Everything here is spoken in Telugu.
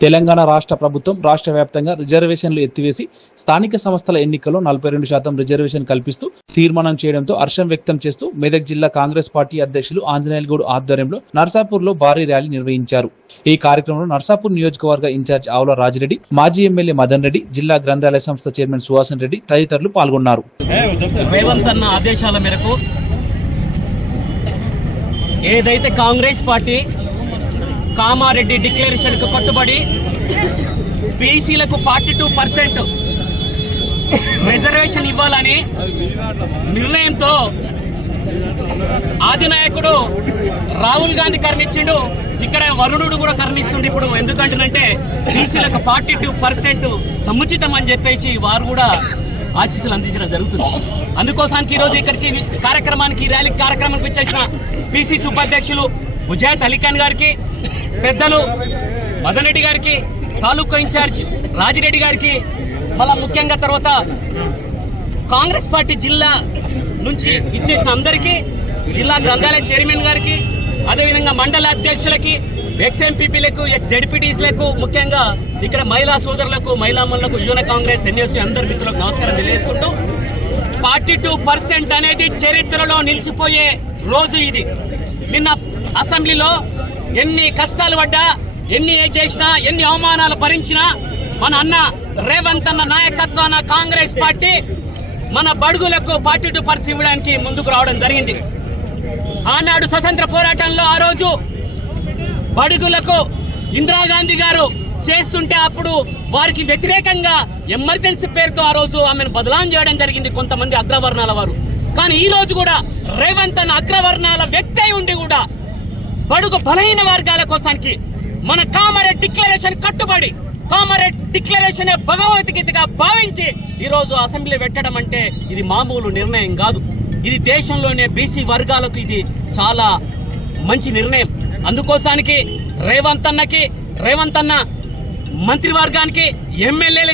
తెలంగాణ రాష్ట్ర ప్రభుత్వం రాష్ట్ర వ్యాప్తంగా రిజర్వేషన్లు ఎత్తివేసి స్థానిక సంస్థల ఎన్నికల్లో నలభై రెండు శాతం రిజర్వేషన్ కల్పిస్తూ తీర్మానం చేయడంతో హర్షం వ్యక్తం చేస్తూ మెదక్ జిల్లా కాంగ్రెస్ పార్టీ అధ్యక్షులు ఆంజనేయులగౌడ్ ఆధ్వర్యంలో నర్సాపూర్లో భారీ ర్యాలీ నిర్వహించారు. ఈ కార్యక్రమంలో నర్సాపూర్ నియోజకవర్గ ఇన్ఛార్జ్ ఆవుల రాజిరెడ్డి మాజీ ఎమ్మెల్యే మదన్ రెడ్డి జిల్లా గ్రంథాలయ సంస్థ చైర్మన్ సుహాసన్ రెడ్డి తదితరులు పాల్గొన్నారు. రేవంత్ అన్న ఆదేశాల మేరకు ఏదైతే కాంగ్రెస్ పార్టీ కామారెడ్డి డిక్లరేషన్కు కట్టుబడి బీసీలకు ఫార్టీ టూ పర్సెంట్ రిజర్వేషన్ ఇవ్వాలని నిర్ణయంతో ఆదినాయకుడు రాహుల్ గాంధీ కర్ణించిండు. ఇక్కడ వరుణుడు కూడా కర్ణిస్తుంది ఇప్పుడు. ఎందుకంటేనంటే బీసీలకు ఫార్టీ టూ పర్సెంట్ సముచితం అని చెప్పేసి వారు కూడా ఆశీస్సులు అందించడం జరుగుతుంది. అందుకోసానికి ఈరోజు ఇక్కడికి కార్యక్రమానికి ర్యాలీ కార్యక్రమానికి వచ్చేసిన పిసిసి ఉపాధ్యక్షులు ముజాహిద్ అలీఖాన్ గారికి పెద్దలు మదన్ రెడ్డి గారికి తాలూకా ఇన్ఛార్జ్ రాజిరెడ్డి గారికి మళ్ళా ముఖ్యంగా తర్వాత కాంగ్రెస్ పార్టీ జిల్లా నుంచి ఇచ్చేసిన అందరికీ జిల్లా గ్రంథాలయ చైర్మన్ గారికి అదేవిధంగా మండల అధ్యక్షులకి ఎక్స్ ఎంపీపీలకు ఎక్స్ జడ్పీటీసీలకు ముఖ్యంగా ఇక్కడ మహిళా సోదరులకు మహిళామణులకు యువన కాంగ్రెస్ ఎన్ఎస్సీ అందరి మిత్రులకు నమస్కారం తెలియజేసుకుంటూ ఫార్టీ టూ పర్సెంట్ అనేది చరిత్రలో నిలిచిపోయే రోజు ఇది. నిన్న అసెంబ్లీలో ఎన్ని కష్టాలు పడ్డా ఎన్ని చేసినా ఎన్ని అవమానాలు భరించినా మన అన్న రేవంత్ అన్న నాయకత్వాన కాంగ్రెస్ పార్టీ మన బడుగులకు పార్టీ టూ పర్సెంట్ ఇవ్వడానికి ముందుకు రావడం జరిగింది. ఆనాడు స్వతంత్ర పోరాటంలో ఆ రోజు బడుగులకు ఇందిరాగాంధీ గారు చేస్తుంటే అప్పుడు వారికి వ్యతిరేకంగా ఎమర్జెన్సీ పేరుతో ఆ రోజు ఆమెను బదలాం చేయడం జరిగింది కొంతమంది అగ్రవర్ణాల వారు. కానీ ఈ రోజు కూడా రేవంత్ అన్న అగ్రవర్ణాల వ్యక్తి అయి ఉండి కూడా బడుగు బలహీన వర్గాల కోసానికి మన కామరెడ్ డిక్లరేషన్ కట్టుబడి కామరెడ్ డిక్లరేషన్ భగవద్గీతగా భావించి ఈరోజు అసెంబ్లీ పెట్టడం అంటే ఇది మామూలు నిర్ణయం కాదు. ఇది దేశంలోనే బీసీ వర్గాలకు ఇది చాలా మంచి నిర్ణయం. అందుకోసానికి రేవంత్ అన్నకి రేవంత్ అన్న మంత్రివర్గానికి ఎమ్మెల్యేలకి